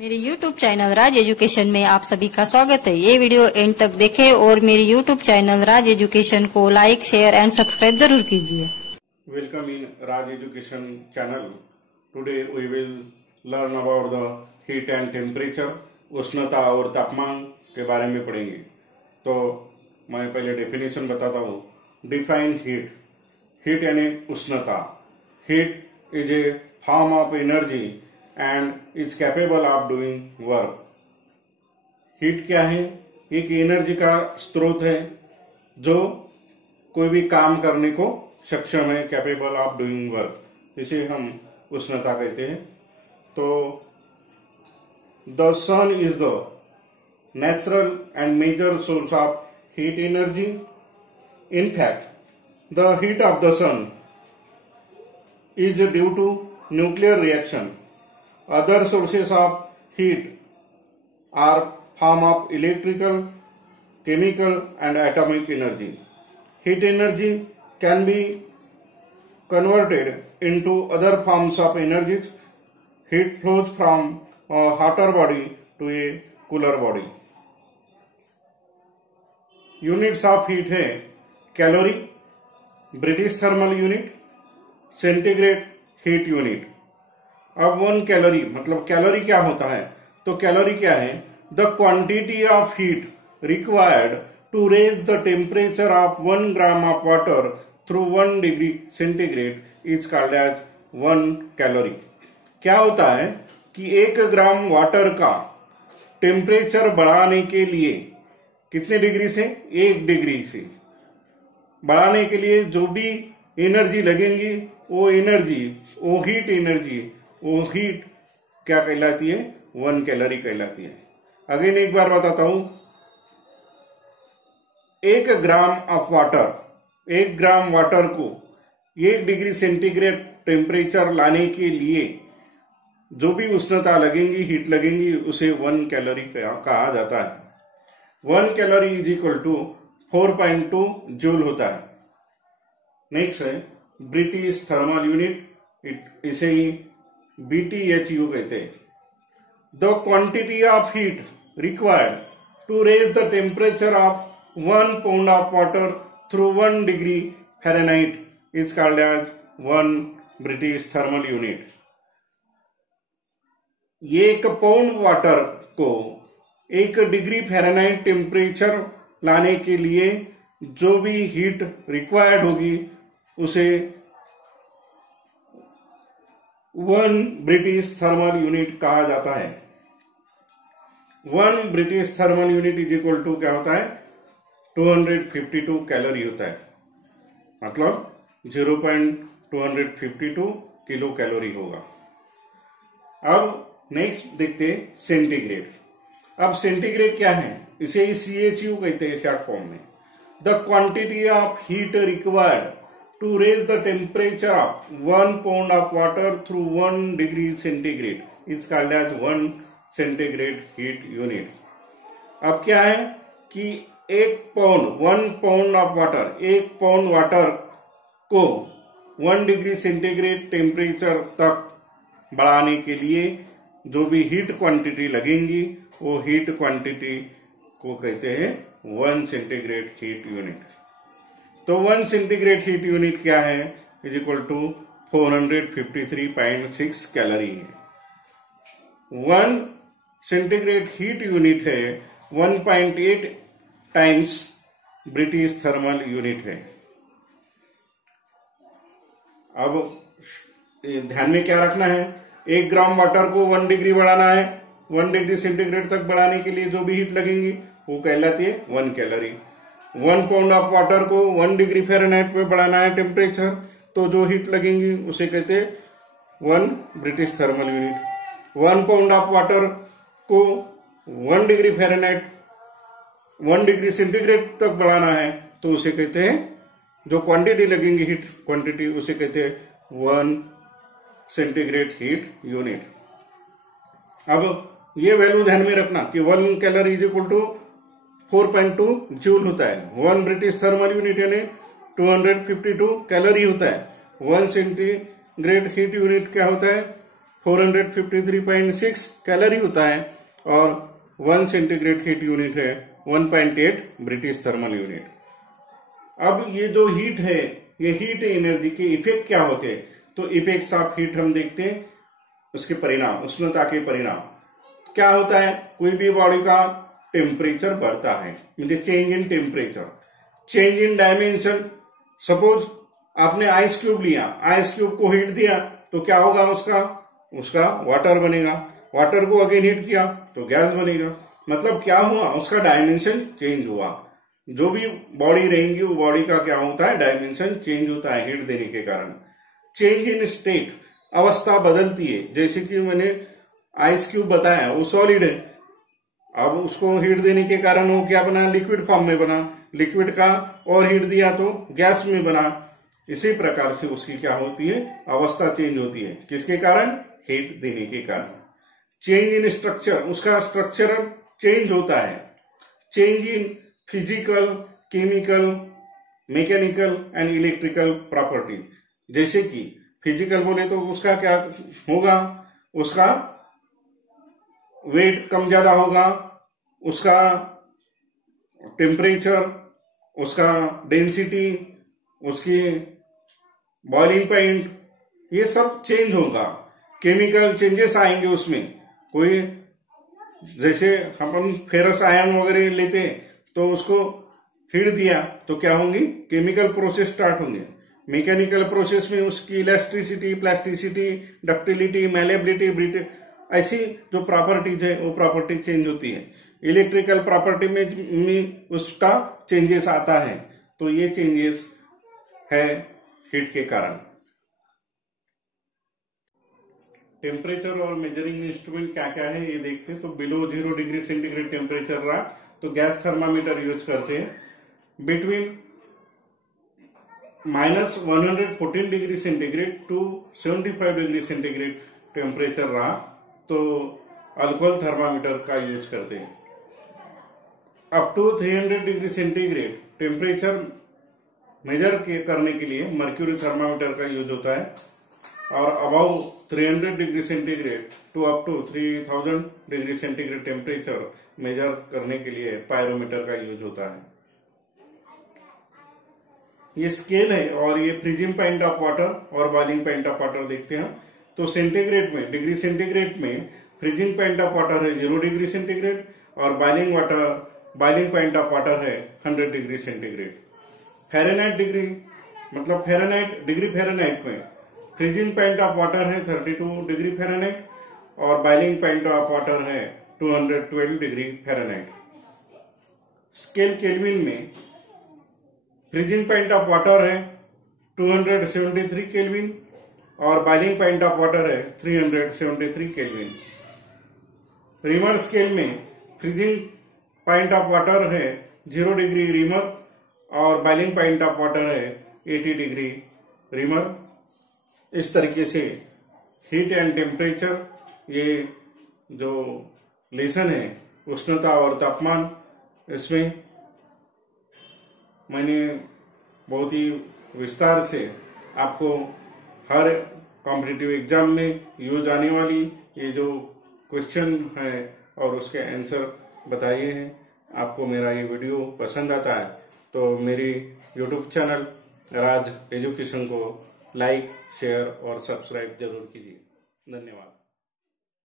मेरे YouTube channel राज education में आप सभी का स्वागत है। ये वीडियो एंड तक देखें और मेरे YouTube चैनल राज एजुकेशन को लाइक, शेयर एंड सब्सक्राइब जरूर कीजिए। Welcome in Raj Education channel. Today we will learn about the heat and temperature. उष्णता और तापमान के बारे में पढ़ेंगे। तो मैं पहले डेफिनेशन बताता हूँ। Define heat. हीट यानी उष्णता। Heat is a form of energy and is capable of doing work. Heat क्या है? एक एनर्जी का स्रोत है जो कोई भी काम करने को सक्षम है, कैपेबल ऑफ डूइंग वर्क। इसे हम उष्णता कहते हैं। तो the sun is the natural and major source of heat energy. In fact the heat of the sun is due to nuclear reaction. Other sources of heat are form of electrical, chemical and atomic energy. Heat energy can be converted into other forms of energy. Heat flows from a hotter body to a cooler body. Units of heat है calorie, British thermal unit, centigrade heat unit. अब 1 calorie मतलब calorie क्या होता है? तो calorie क्या है? The quantity of heat required to raise the temperature of 1 gram of water through 1 degree centigrade is called as 1 calorie. क्या होता है कि 1 ग्राम वाटर का टेम्परेचर बढ़ाने के लिए कितने डिग्री से? 1 डिग्री से बढ़ाने के लिए जो भी एनर्जी लगेंगी वो हीट क्या कहलाती है? 1 कैलोरी कहलाती है। अगेन एक बार बताता हूं। 1 gram of water, 1 gram water को 1 डिग्री सेंटीग्रेड टेम्परेचर लाने के लिए जो भी उष्णता लगेंगी, हीट लगेंगी, उसे 1 कैलोरी कहा जाता है। 1 calorie is equal to 4.2 joule होता है। नेक्स्ट है ब्रिटिश थर्मल यूनिट, इसे ही BTHU कहते हैं। The quantity of heat required to raise the temperature of 1 pound of water through 1 degree Fahrenheit is called as 1 British thermal unit. 1 pound water को 1 degree Fahrenheit temperature लाने के लिए जो भी heat required होगी उसे 1 ब्रिटिश थर्मल यूनिट कहा जाता है। 1 British thermal unit is equal to क्या होता है? 252 कैलोरी होता है। मतलब 0.252 किलो कैलोरी होगा। अब नेक्स्ट देखते सेंटीग्रेड। अब सेंटीग्रेड क्या है? इसे CHU कहते हैं शॉर्ट फॉर्म में। The quantity of heat required to raise the temperature of 1 pound of water through 1 degree centigrade is called as 1 centigrade heat unit. अब क्या है कि 1 pound of water, 1 pound water को 1 डिग्री सेंटीग्रेड टेम्परेचर तक बढ़ाने के लिए जो भी हीट क्वांटिटी लगेंगी वो हीट क्वांटिटी को कहते हैं 1 सेंटीग्रेड हीट यूनिट। तो 1 सेंटीग्रेड हीट यूनिट क्या है? इज इक्वल टू 453.6 कैलोरी है। 1 सेंटीग्रेड हीट यूनिट है 1.8 टाइम्स ब्रिटिश थर्मल यूनिट है। अब ध्यान में क्या रखना है? 1 ग्राम वाटर को 1 डिग्री बढ़ाना है। 1 डिग्री सेंटीग्रेड तक बढ़ाने के लिए जो भी हीट लगेंगी वो कहलाती है 1 कैलोरी। 1 पाउंड ऑफ वाटर को 1 डिग्री फ़ारेनहाइट पे बढ़ाना है टेम्परेचर, तो जो हीट लगेंगी उसे कहते हैं 1 British thermal unit. 1 pound of water को 1 डिग्री फ़ारेनहाइट 1 डिग्री सेंटीग्रेड तक बढ़ाना है तो उसे कहते हैं, जो क्वांटिटी लगेंगी हीट क्वांटिटी, उसे कहते हैं 1 सेंटीग्रेड हीट यूनिट। अब ये वैल्यू ध्यान में रखना कि 1 calorie is equal to 4.2 joule होता है। 1 ब्रिटिश थर्मल यूनिट यानी 252 कैलोरी होता है। 1 सेंटीग्रेड हीट यूनिट क्या होता है? 453.6 कैलोरी होता है और 1 सेंटीग्रेड हीट यूनिट है 1.8 ब्रिटिश थर्मल यूनिट। अब ये जो हीट है, ये हीट एनर्जी के इफेक्ट क्या होते हैं? तो इफेक्ट्स ऑफ हीट हम देखते हैं, उसके परिणाम, उष्णता के परिणाम क्या होता है। कोई भी बॉडी का टेम्परेचर बढ़ता है, मतलब change in temperature, change in dimension. Suppose आपने आइस क्यूब लिया, आइस क्यूब को हीट दिया तो क्या होगा, उसका वाटर बनेगा, वाटर को अगेन हीट किया तो गैस बनेगा। मतलब क्या हुआ, उसका डायमेंशन चेंज हुआ। जो भी बॉडी रहेंगी वो बॉडी का क्या होता है, डायमेंशन चेंज होता है हीट देने के कारण। चेंज इन स्टेट, अवस्था बदलती है। जैसे कि मैंने आइस क्यूब बताया, वो सॉलिड है, अब उसको हीट देने के कारण वो क्या बना, लिक्विड फॉर्म में बना, लिक्विड का और हीट दिया तो गैस में बना। इसी प्रकार से उसकी क्या होती है, अवस्था चेंज होती है। किसके कारण, हीट देने के कारण। चेंज इन स्ट्रक्चर, उसका स्ट्रक्चर चेंज होता है। Change in physical, chemical, mechanical and electrical property. जैसे कि फिजिकल बोले तो उसका क्या होगा, उसका वेट कम ज्यादा होगा, उसका टेम्परेचर, उसका डेंसिटी, उसकी बॉइलिंग पॉइंट, ये सब चेंज होगा। केमिकल चेंजेस आएंगे उसमें। कोई जैसे अपन फेरस आयन वगैरह लेते हैं तो उसको हीट दिया तो क्या होंगी, केमिकल प्रोसेस स्टार्ट होंगे। मैकेनिकल प्रोसेस में उसकी इलास्टिसिटी, प्लास्टिसिटी, डक्टिलिटी, मैलेबिलिटी, ऐसी जो प्रॉपर्टीज है वो प्रॉपर्टी चेंज होती है। इलेक्ट्रिकल प्रॉपर्टी में उसका चेंजेस आता है। तो ये चेंजेस है हीट के कारण। टेम्परेचर और मेजरिंग इंस्ट्रूमेंट क्या क्या है ये देखते हैं। तो बिलो 0 डिग्री सेंटीग्रेड टेम्परेचर रहा तो गैस थर्मामीटर यूज करते हैं। Between -114 degree centigrade to 75 degree centigrade temperature रहा तो अल्कोहल थर्मामीटर का यूज करते हैं। Up to 300 degree centigrade temperature measure करने के लिए मर्क्यूरी थर्मामीटर का यूज होता है। और above 300 degree centigrade to up to 3000 degree centigrade temperature measure करने के लिए पायरोमीटर का यूज होता है। ये स्केल है और ये फ्रीजिंग पॉइंट ऑफ वाटर और बॉइलिंग पॉइंट ऑफ वाटर देखते हैं। तो सेंटीग्रेड में, डिग्री सेंटीग्रेड में फ्रीजिंग पॉइंट ऑफ वाटर है 0 डिग्री सेंटीग्रेड और बॉइलिंग पॉइंट ऑफ वाटर है 100 डिग्री सेंटीग्रेड। फ़ारेनहाइट डिग्री, मतलब फ़ारेनहाइट, डिग्री फ़ारेनहाइट में फ्रीजिंग पॉइंट ऑफ वाटर है 32 डिग्री फ़ारेनहाइट और बॉइलिंग पॉइंट ऑफ वाटर है 212 डिग्री फ़ारेनहाइट। स्केल केल्विन में freezing point of water है 273 kelvin और बॉइलिंग पॉइंट ऑफ वाटर है 373 केल्विन। रीमर स्केल में फ्रीजिंग पॉइंट ऑफ वाटर है 0 डिग्री रीमर और बॉइलिंग पॉइंट ऑफ वाटर है 80 डिग्री रीमर। इस तरीके से हीट एंड टेम्परेचर, ये जो लेसन है उष्णता और तापमान, इसमें मैंने बहुत ही विस्तार से आपको हर कॉम्पिटिटिव एग्जाम में यूज आने वाली ये जो क्वेश्चन है और उसके आंसर बताए हैं। आपको मेरा ये वीडियो पसंद आता है तो मेरी यूट्यूब चैनल राज एजुकेशन को लाइक, शेयर और सब्सक्राइब जरूर कीजिए। धन्यवाद।